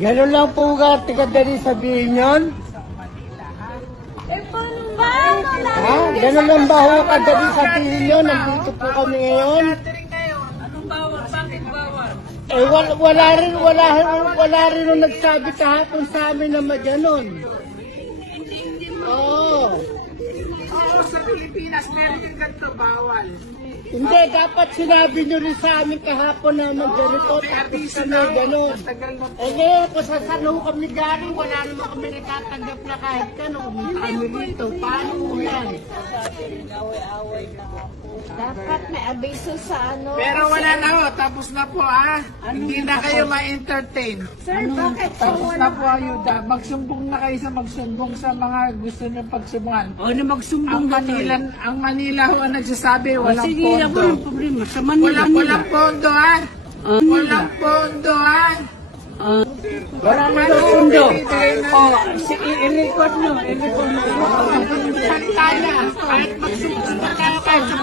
Ganun lang po ka, tigadali sabihin yun. Ha? Ganun lang ba ho kadali sabihin yun? Nandito po kami ngayon. Anong bawal? Bakit bawal? Eh, wala rin nung nagsabi kahapon sa amin na maganon. Oo. Oo, sa Pilipinas meron yung ganito bawal. Hindi, dapat sinabi nyo rin sa amin kahapon na magganito, tapos kami ganon. Eh ngayon, kung saan ho kami galing, wala naman kami natatanggap na kahit kano. Kami rito, paano mo yan? Dapat may abiso sa ano. Pero wala na ho, tapos na po Hindi na kayo ma-entertain. Sir, bakit po Tapos na po ayuda. Magsumbong na kayo sa magsumbong sa mga gusto nyo pagsumbungan. O na magsumbong Ang Manila ho ang nagsasabi, walang sige, pondo. walang problema. Sa Manila. Walang pondo Walang pondo Wala na daw pundo. O, i-record nyo. Santana, kahit magsumbong na tayo kahit sa